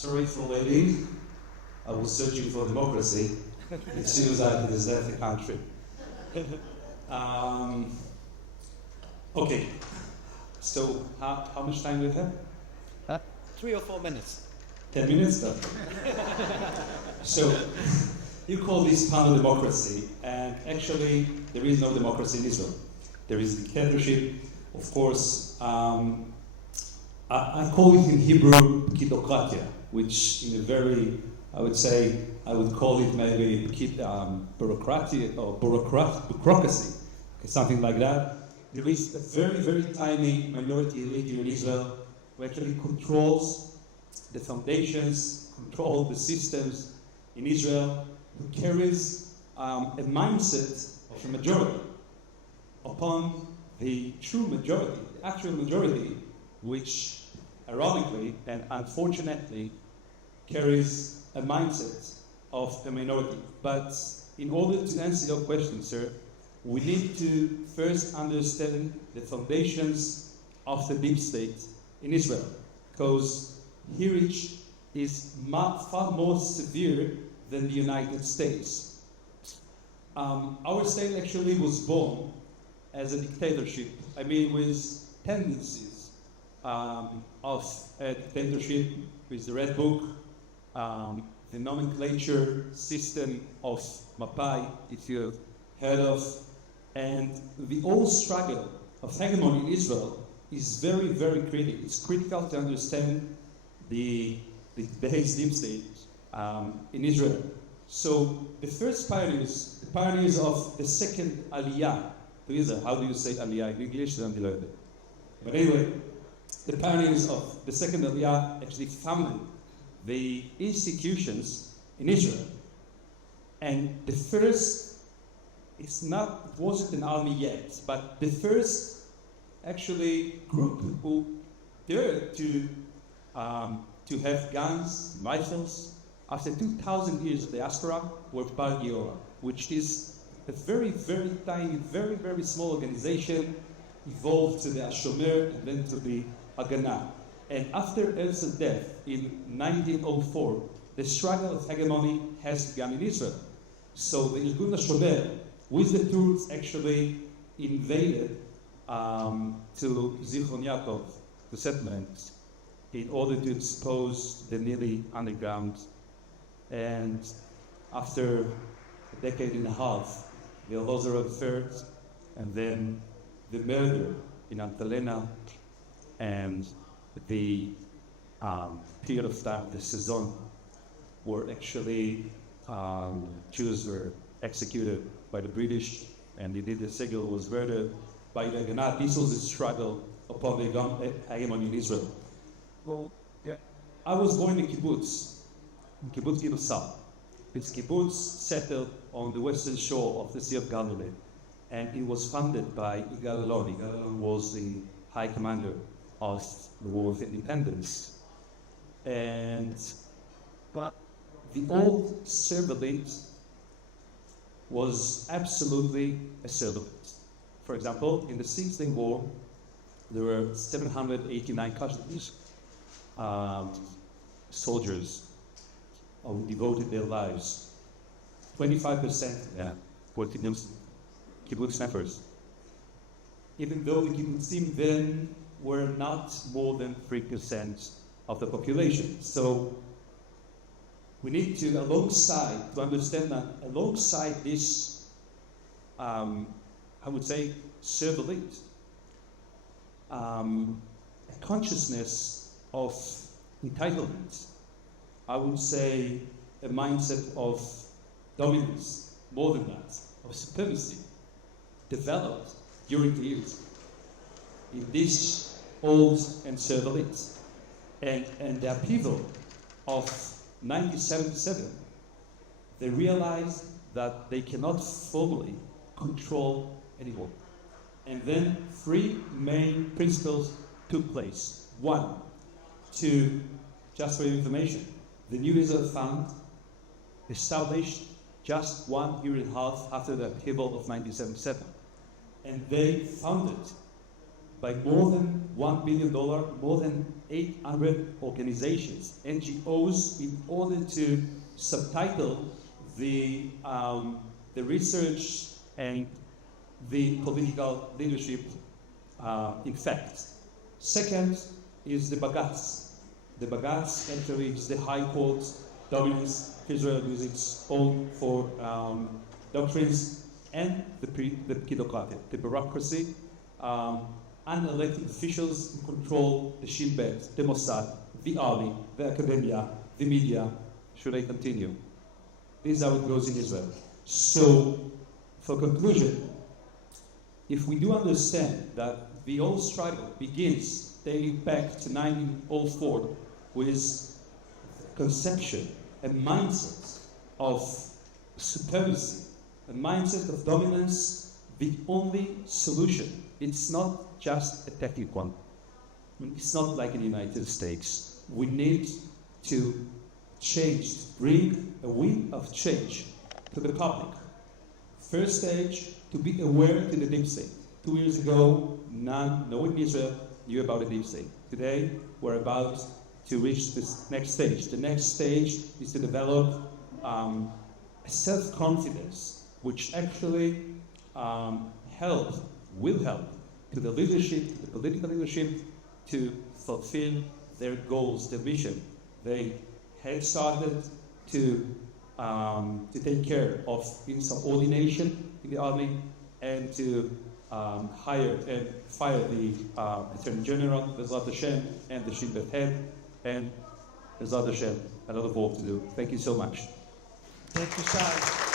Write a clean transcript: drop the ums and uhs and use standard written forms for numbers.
Sorry for waiting. I was searching for democracy. It seems like it has left the country. Okay, so how much time do we have? 3 or 4 minutes. 10 minutes? No. So, you call this panel democracy, and actually there is no democracy in Israel. There is dictatorship, of course. I call it in Hebrew pקידו-קרטיה, which in a very, I would call it maybe bureaucracy or bureaucracy, something like that. There is a very, very tiny minority elite in Israel who actually controls the foundations, control the systems in Israel, who carries a mindset of a majority upon the true majority, the actual majority, which ironically and unfortunately carries a mindset of a minority. But in order to answer your question, sir, we need to first understand the foundations of the deep-state in Israel, because here it is far more severe than the United States. Our state actually was born as a dictatorship, with tendencies of a dictatorship, with the Red Book, the nomenclature system of Mapai, if you've heard of, and the old struggle of hegemony in Israel is very, very critical. It's critical to understand the base deep-state in Israel. So the first pioneers, the pioneers of the second aliyah to Israel, how do you say aliyah in English? But anyway, the pioneers of the second aliyah actually founded the institutions in Israel. And the first, it wasn't an army yet, but the first actually group who dared to have guns, rifles, after 2,000 years of diaspora, were Bar Giora, which is a very, very tiny, very, very small organization, evolved to the Shomer and then to the Haganah. And after Herzl's death in 1904, the struggle of hegemony has begun in Israel. So the Irgun HaShomer, with the Turks, actually invaded to Zichron Yaakov, the settlement, in order to expose the nearly underground. And after a decade and a half, the Elozar affair, and then the murder in Antalena, and the period of time, the season, were actually Jews were executed by the British, and Yedida Segel was murdered by the Haganah. This was a struggle upon the hegemony in Israel. Well, yeah. I was born in kibbutz Ginosar. This kibbutz settled on the western shore of the Sea of Galilee, and it was funded by Yigal Allon. Yigal Allon was the high commander of the War of Independence. But the old Serb elite was absolutely a Serb elite. For example, in the 6 Day War, there were 789 casualties, soldiers who devoted their lives. 25% were kibbutz members. Even though the kibbutzim then were not more than 3% of the population. So we need to, understand that alongside this, Serb elite, a consciousness of entitlement, I would say a mindset of dominance, more than that, of supremacy, developed during the years in this old and Serb elite. And the upheaval of 1977, they realized that they cannot formally control anymore. And then 3 main principles took place. 1, just for your information, the New Israel Fund established just 1 year and a half after the upheaval of 1977. And they founded by more than $1 billion, more than 800 organizations, NGOs, in order to subtitle the research and the political leadership in fact. Second is the Bagatz. The Bagatz actually is the High Court dominance Israel uses its own for doctrines, and the Pkido-Karte, the bureaucracy, unelected officials who control the Shin Bet, the Mossad, the army, the academia, the media. Should I continue? This is how it goes in Israel. So, for conclusion, if we do understand that the whole struggle begins dating back to 1904 with conception and mindset of supremacy, a mindset of dominance, the only solution, it's not just a technical one. It's not like in the United States. We need to change, bring a wind of change to the public. First stage, to be aware to the Ladies-state. 2 years ago, no one in Israel knew about the Ladies-state. Today, we're about to reach this next stage. The next stage is to develop a self-confidence, which actually will help to the leadership, the political leadership, to fulfill their goals, their vision. They had started to take care of insubordination in the army and to hire and fire the Attorney General, Bezrat Hashem, and the Shin Bet head, and Bezrat Hashem, a lot of work to do. Thank you so much. Thank you, Shai.